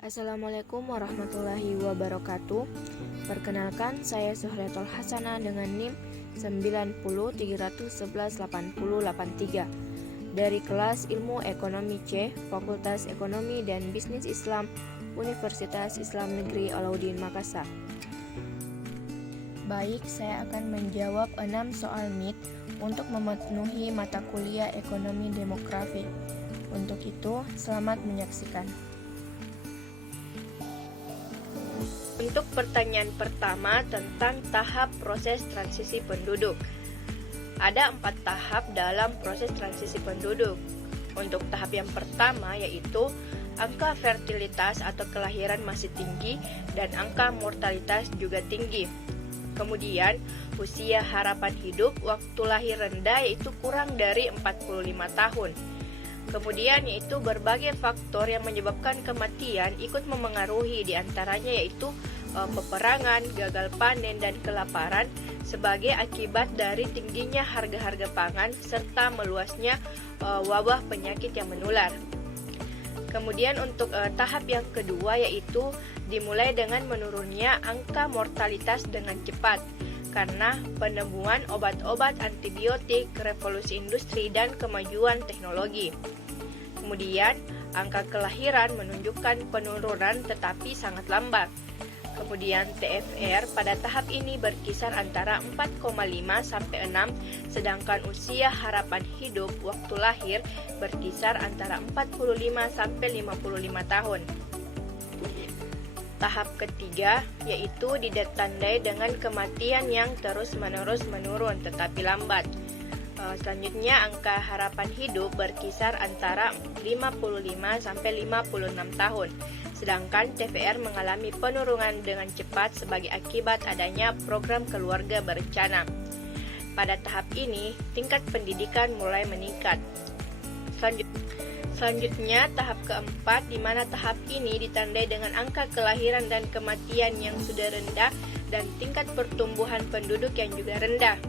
Assalamualaikum warahmatullahi wabarakatuh. Perkenalkan, saya Zuhriatul Hasanah dengan NIM 903118083 dari kelas Ilmu Ekonomi C, Fakultas Ekonomi dan Bisnis Islam, Universitas Islam Negeri Alauddin Makassar. Baik, saya akan menjawab 6 soal MIT untuk memenuhi mata kuliah Ekonomi Demografi. Untuk itu, selamat menyaksikan. Untuk pertanyaan pertama tentang tahap proses transisi penduduk. Ada 4 tahap dalam proses transisi penduduk. Untuk tahap yang pertama yaitu angka fertilitas atau kelahiran masih tinggi dan angka mortalitas juga tinggi. Kemudian usia harapan hidup waktu lahir rendah yaitu kurang dari 45 tahun. Kemudian yaitu berbagai faktor yang menyebabkan kematian ikut memengaruhi, diantaranya yaitu peperangan, gagal panen, dan kelaparan sebagai akibat dari tingginya harga-harga pangan serta meluasnya wabah penyakit yang menular. Kemudian untuk tahap yang kedua yaitu dimulai dengan menurunnya angka mortalitas dengan cepat karena penemuan obat-obat antibiotik, revolusi industri, dan kemajuan teknologi. Kemudian, angka kelahiran menunjukkan penurunan tetapi sangat lambat. Kemudian TFR pada tahap ini berkisar antara 4,5 sampai 6, sedangkan usia harapan hidup waktu lahir berkisar antara 45 sampai 55 tahun. Tahap ketiga yaitu ditandai dengan kematian yang terus-menerus menurun tetapi lambat. Selanjutnya angka harapan hidup berkisar antara 55 sampai 56 tahun. Sedangkan TVR mengalami penurunan dengan cepat sebagai akibat adanya program keluarga berencana. Pada tahap ini, tingkat pendidikan mulai meningkat. Selanjutnya, tahap keempat, di mana tahap ini ditandai dengan angka kelahiran dan kematian yang sudah rendah dan tingkat pertumbuhan penduduk yang juga rendah.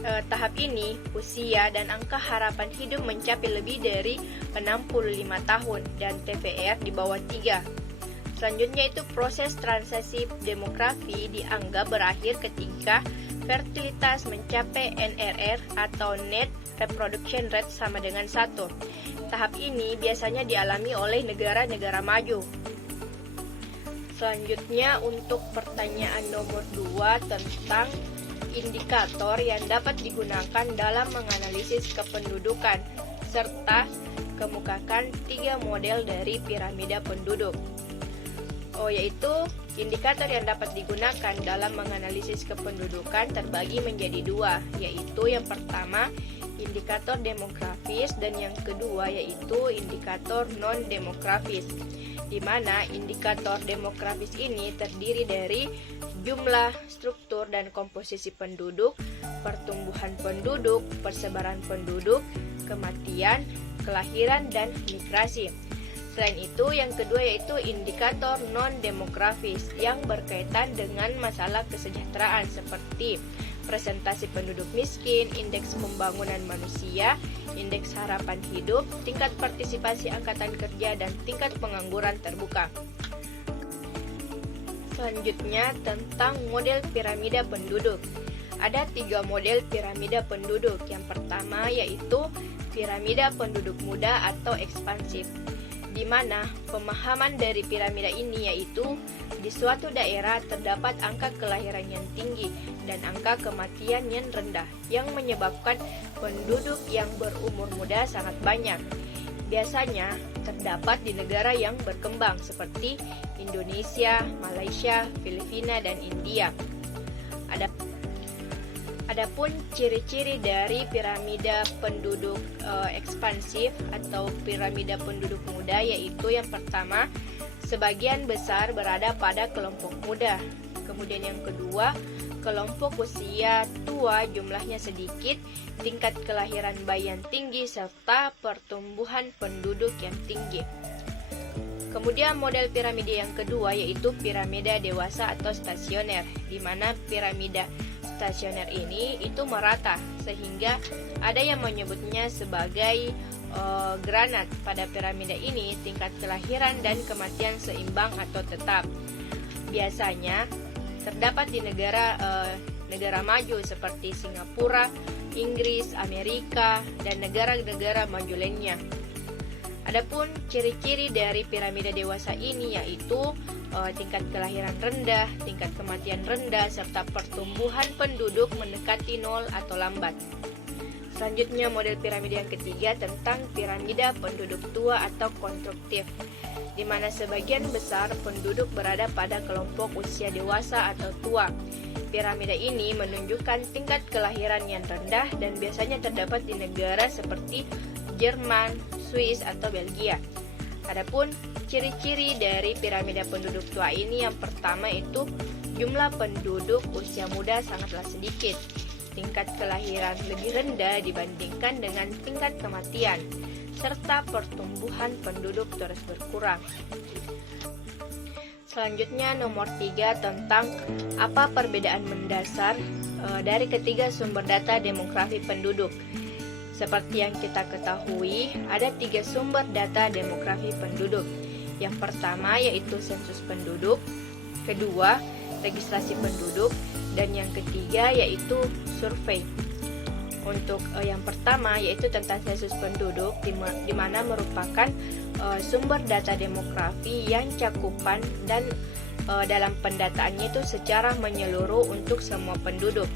Tahap ini, usia dan angka harapan hidup mencapai lebih dari 65 tahun dan TVR di bawah 3. Selanjutnya itu proses transisi demografi dianggap berakhir ketika fertilitas mencapai NRR atau Net Reproduction Rate sama dengan 1. Tahap ini biasanya dialami oleh negara-negara maju. Selanjutnya untuk pertanyaan nomor 2 tentang indikator yang dapat digunakan dalam menganalisis kependudukan serta kemukakan 3 model dari piramida penduduk. Yaitu indikator yang dapat digunakan dalam menganalisis kependudukan terbagi menjadi 2, yaitu yang pertama indikator demografis dan yang kedua yaitu indikator non-demografis, di mana indikator demografis ini terdiri dari jumlah, struktur, dan komposisi penduduk, pertumbuhan penduduk, persebaran penduduk, kematian, kelahiran, dan migrasi. Selain itu, yang kedua yaitu indikator non-demografis yang berkaitan dengan masalah kesejahteraan seperti presentasi penduduk miskin, indeks pembangunan manusia, indeks harapan hidup, tingkat partisipasi angkatan kerja, dan tingkat pengangguran terbuka. Selanjutnya tentang model piramida penduduk. Ada 3 model piramida penduduk. Yang pertama yaitu piramida penduduk muda atau ekspansif, di mana pemahaman dari piramida ini yaitu di suatu daerah terdapat angka kelahiran yang tinggi dan angka kematian yang rendah yang menyebabkan penduduk yang berumur muda sangat banyak. Biasanya terdapat di negara yang berkembang seperti Indonesia, Malaysia, Filipina, dan India. Adapun ciri-ciri dari piramida penduduk ekspansif atau piramida penduduk muda yaitu yang pertama, sebagian besar berada pada kelompok muda. Kemudian yang kedua, kelompok usia tua jumlahnya sedikit, tingkat kelahiran bayi yang tinggi, serta pertumbuhan penduduk yang tinggi. Kemudian model piramida yang kedua yaitu piramida dewasa atau stasioner, di mana piramida stasioner ini itu merata sehingga ada yang menyebutnya sebagai granat. Pada piramida ini, tingkat kelahiran dan kematian seimbang atau tetap. Biasanya terdapat di negara maju seperti Singapura, Inggris, Amerika, dan negara-negara maju lainnya. Adapun ciri-ciri dari piramida dewasa ini yaitu tingkat kelahiran rendah, tingkat kematian rendah, serta pertumbuhan penduduk mendekati nol atau lambat. Selanjutnya model piramida yang ketiga tentang piramida penduduk tua atau konstruktif, di mana sebagian besar penduduk berada pada kelompok usia dewasa atau tua. Piramida ini menunjukkan tingkat kelahiran yang rendah dan biasanya terdapat di negara seperti Jerman, Swiss, atau Belgia. Adapun ciri-ciri dari piramida penduduk tua ini, yang pertama itu jumlah penduduk usia muda sangatlah sedikit. Tingkat kelahiran lebih rendah dibandingkan dengan tingkat kematian, serta pertumbuhan penduduk terus berkurang. Selanjutnya nomor 3 tentang apa perbedaan mendasar dari ketiga sumber data demografi penduduk. Seperti yang kita ketahui, ada 3 sumber data demografi penduduk. Yang pertama yaitu sensus penduduk, kedua registrasi penduduk, dan yang ketiga yaitu survei. Untuk yang pertama yaitu tentang sensus penduduk, di mana merupakan sumber data demografi yang cakupan dan dalam pendataannya itu secara menyeluruh untuk semua penduduk.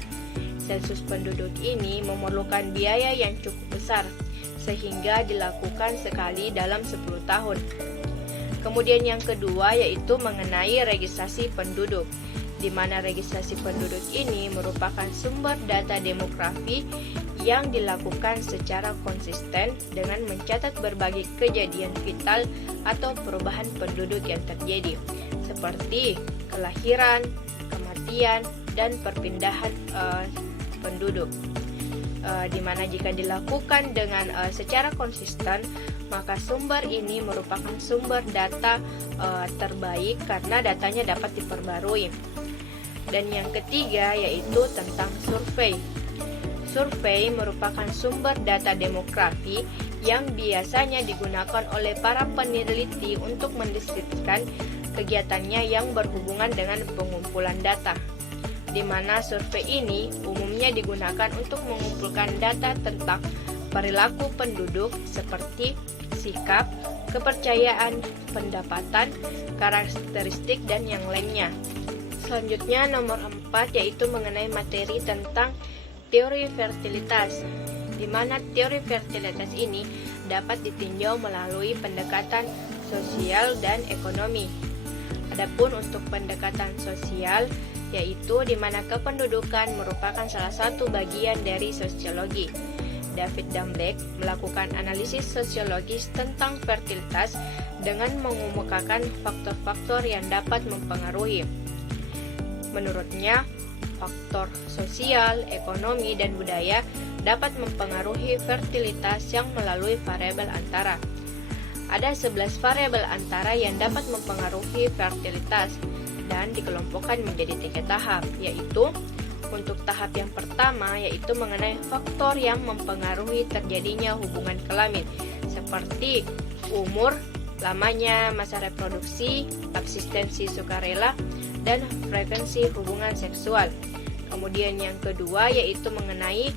Sensus penduduk ini memerlukan biaya yang cukup besar sehingga dilakukan sekali dalam 10 tahun. Kemudian yang kedua yaitu mengenai registrasi penduduk, di mana registrasi penduduk ini merupakan sumber data demografi yang dilakukan secara konsisten dengan mencatat berbagai kejadian vital atau perubahan penduduk yang terjadi, seperti kelahiran, kematian, dan perpindahan penduduk. Di mana jika dilakukan dengan secara konsisten, maka sumber ini merupakan sumber data terbaik karena datanya dapat diperbarui. Dan yang ketiga yaitu tentang survei. Survei merupakan sumber data demografi yang biasanya digunakan oleh para peneliti untuk mendeskripsikan kegiatannya yang berhubungan dengan pengumpulan data, di mana survei ini umumnya digunakan untuk mengumpulkan data tentang perilaku penduduk seperti sikap, kepercayaan, pendapatan, karakteristik, dan yang lainnya. Selanjutnya nomor 4 yaitu mengenai materi tentang teori fertilitas, di mana teori fertilitas ini dapat ditinjau melalui pendekatan sosial dan ekonomi. Adapun untuk pendekatan sosial yaitu di mana kependudukan merupakan salah satu bagian dari sosiologi. David dan Black melakukan analisis sosiologis tentang fertilitas dengan mengemukakan faktor-faktor yang dapat mempengaruhi. Menurutnya, faktor sosial, ekonomi, dan budaya dapat mempengaruhi fertilitas yang melalui variabel antara. Ada 11 variabel antara yang dapat mempengaruhi fertilitas dan dikelompokkan menjadi 3 tahap, yaitu untuk tahap yang pertama yaitu mengenai faktor yang mempengaruhi terjadinya hubungan kelamin, seperti umur, lamanya masa reproduksi, eksistensi sukarela, dan frekuensi hubungan seksual. Kemudian yang kedua yaitu mengenai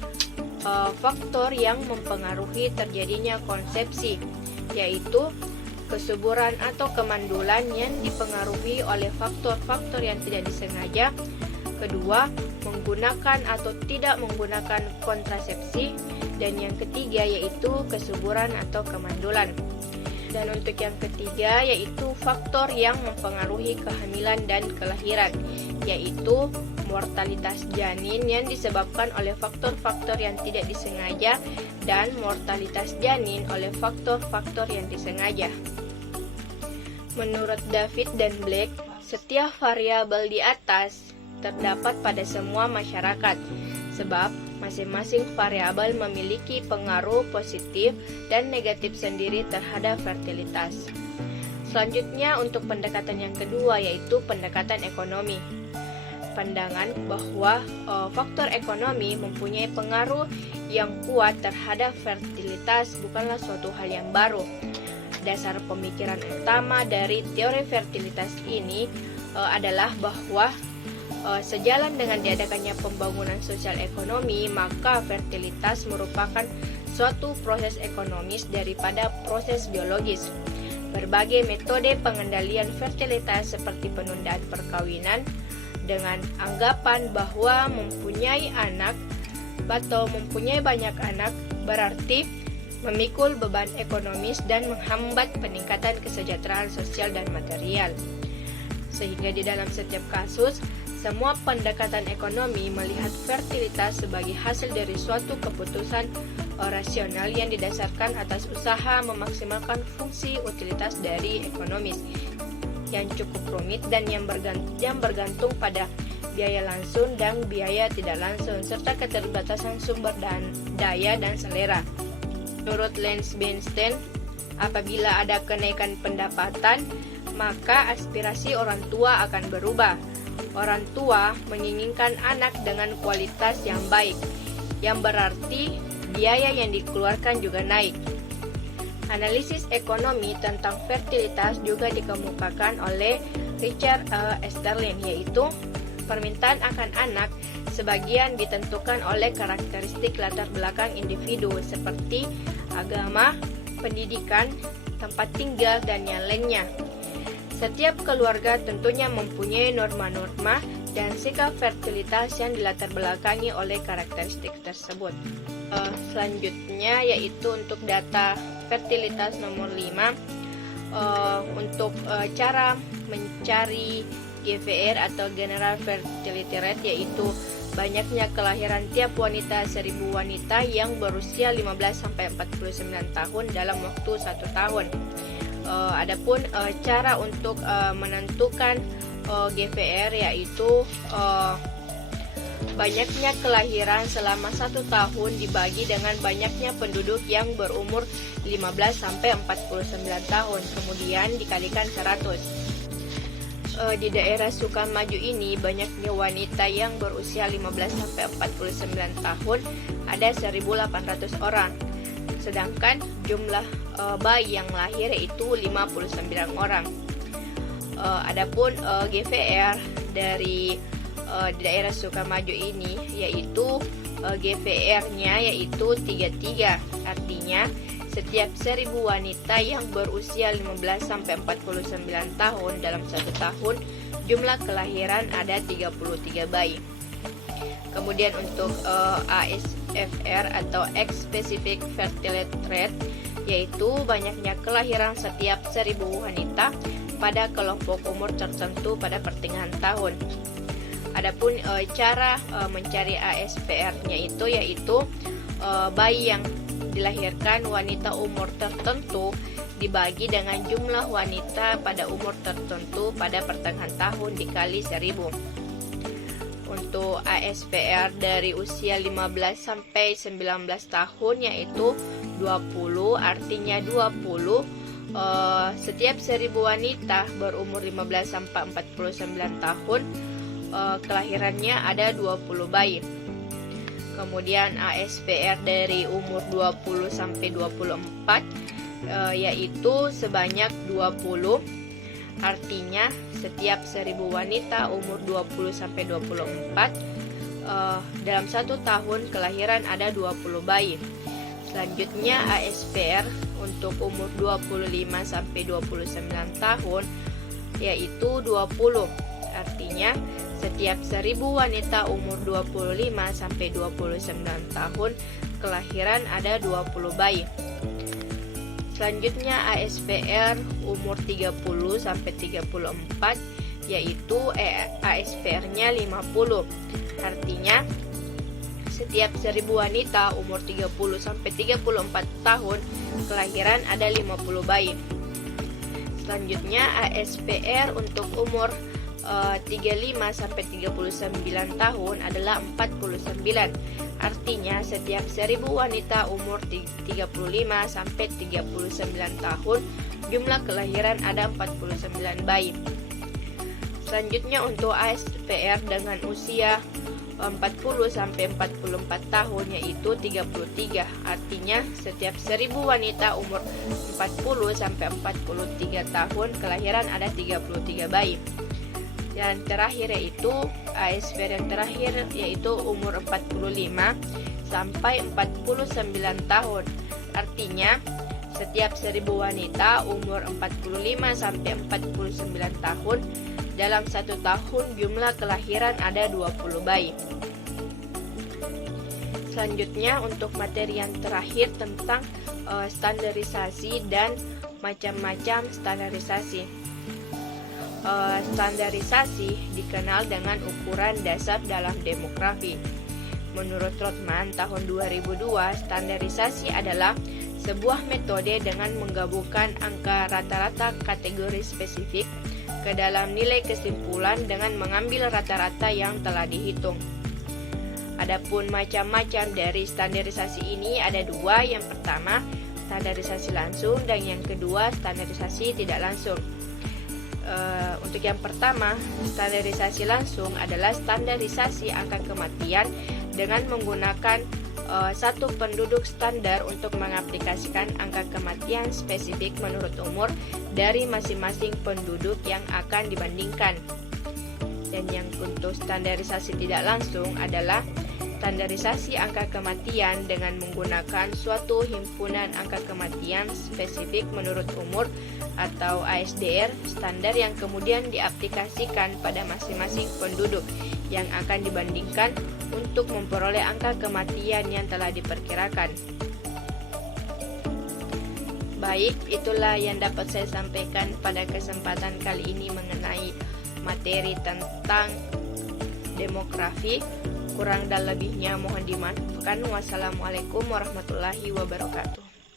faktor yang mempengaruhi terjadinya konsepsi, yaitu kesuburan atau kemandulan yang dipengaruhi oleh faktor-faktor yang tidak disengaja. Kedua, menggunakan atau tidak menggunakan kontrasepsi. Dan yang ketiga yaitu kesuburan atau kemandulan. Dan untuk yang ketiga yaitu faktor yang mempengaruhi kehamilan dan kelahiran, yaitu mortalitas janin yang disebabkan oleh faktor-faktor yang tidak disengaja dan mortalitas janin oleh faktor-faktor yang disengaja. Menurut David dan Black, setiap variabel di atas terdapat pada semua masyarakat, sebab masing-masing variabel memiliki pengaruh positif dan negatif sendiri terhadap fertilitas. Selanjutnya untuk pendekatan yang kedua yaitu pendekatan ekonomi. pandangan bahwa faktor ekonomi mempunyai pengaruh yang kuat terhadap fertilitas bukanlah suatu hal yang baru. Dasar pemikiran utama dari teori fertilitas ini adalah bahwa sejalan dengan diadakannya pembangunan sosial ekonomi, maka fertilitas merupakan suatu proses ekonomis daripada proses biologis. Berbagai metode pengendalian fertilitas seperti penundaan perkawinan dengan anggapan bahwa mempunyai anak atau mempunyai banyak anak berarti memikul beban ekonomis dan menghambat peningkatan kesejahteraan sosial dan material. Sehingga di dalam setiap kasus, semua pendekatan ekonomi melihat fertilitas sebagai hasil dari suatu keputusan rasional yang didasarkan atas usaha memaksimalkan fungsi utilitas dari ekonomis yang cukup rumit dan yang bergantung pada biaya langsung dan biaya tidak langsung serta keterbatasan sumber dan daya dan selera. Menurut Lance Bernstein, apabila ada kenaikan pendapatan, maka aspirasi orang tua akan berubah. Orang tua menginginkan anak dengan kualitas yang baik, yang berarti biaya yang dikeluarkan juga naik. Analisis ekonomi tentang fertilitas juga dikemukakan oleh Richard Easterlin, yaitu permintaan akan anak sebagian ditentukan oleh karakteristik latar belakang individu seperti agama, pendidikan, tempat tinggal, dan yang lainnya. Setiap keluarga tentunya mempunyai norma-norma dan sikap fertilitas yang dilatar belakangi oleh karakteristik tersebut. Selanjutnya yaitu untuk data fertilitas nomor 5, untuk cara mencari GVR atau General Fertility Rate, yaitu banyaknya kelahiran tiap wanita 1000 wanita yang berusia 15-49 tahun dalam waktu 1 tahun. Adapun cara untuk menentukan GVR yaitu banyaknya kelahiran selama 1 tahun dibagi dengan banyaknya penduduk yang berumur 15-49 tahun, kemudian dikalikan 100. Di daerah Sukamaju ini banyaknya wanita yang berusia 15-49 tahun ada 1.800 orang, sedangkan jumlah bayi yang lahir yaitu 59 orang. Adapun GVR dari daerah Sukamaju ini yaitu GVR-nya yaitu 33, artinya setiap 1000 wanita yang berusia 15-49 tahun dalam 1 tahun, jumlah kelahiran ada 33 bayi. Kemudian untuk ASFR atau X-Specific Fertility Rate, yaitu banyaknya kelahiran setiap 1000 wanita pada kelompok umur tertentu pada pertengahan tahun. Adapun cara mencari ASFR-nya itu yaitu bayi yang dilahirkan wanita umur tertentu dibagi dengan jumlah wanita pada umur tertentu pada pertengahan tahun dikali 1000. Untuk ASPR dari usia 15-19 tahun yaitu 20, artinya 20 setiap 1000 wanita berumur 15-49 tahun kelahirannya ada 20 bayi. Kemudian ASPR dari umur 20-24 yaitu sebanyak 20, artinya setiap 1000 wanita umur 20-24 dalam 1 tahun kelahiran ada 20 bayi. Selanjutnya ASPR untuk umur 25-29 tahun yaitu 20, artinya setiap 1000 wanita umur 25-29 tahun kelahiran ada 20 bayi. Selanjutnya ASPR umur 30-34 yaitu ASPR-nya 50, artinya setiap 1000 wanita umur 30-34 tahun kelahiran ada 50 bayi. Selanjutnya ASPR untuk umur 35-39 tahun adalah 49, artinya setiap 1000 wanita umur 35-39 tahun jumlah kelahiran ada 49 bayi. Selanjutnya untuk ASPR dengan usia 40-44 tahun yaitu 33. Artinya setiap 1000 wanita umur 40-43 tahun kelahiran ada 33 bayi. Dan terakhir yaitu ASPR yang terakhir yaitu umur 45 sampai 49 tahun. Artinya setiap 1000 wanita umur 45 sampai 49 tahun dalam 1 tahun jumlah kelahiran ada 20 bayi. Selanjutnya untuk materi yang terakhir tentang standarisasi dan macam-macam standarisasi. Standarisasi dikenal dengan ukuran dasar dalam demografi. Menurut Rothman tahun 2002, standarisasi adalah sebuah metode dengan menggabungkan angka rata-rata kategori spesifik ke dalam nilai kesimpulan dengan mengambil rata-rata yang telah dihitung. Adapun macam-macam dari standarisasi ini ada 2. Yang pertama, standarisasi langsung dan yang kedua, standarisasi tidak langsung. Untuk yang pertama, standarisasi langsung adalah standarisasi angka kematian dengan menggunakan satu penduduk standar untuk mengaplikasikan angka kematian spesifik menurut umur dari masing-masing penduduk yang akan dibandingkan. Dan yang untuk standarisasi tidak langsung adalah standarisasi angka kematian dengan menggunakan suatu himpunan angka kematian spesifik menurut umur atau ASDR standar yang kemudian diaplikasikan pada masing-masing penduduk yang akan dibandingkan untuk memperoleh angka kematian yang telah diperkirakan. Baik, itulah yang dapat saya sampaikan pada kesempatan kali ini mengenai materi tentang demografi. Kurang dan lebihnya mohon dimaafkan. Wassalamualaikum warahmatullahi wabarakatuh.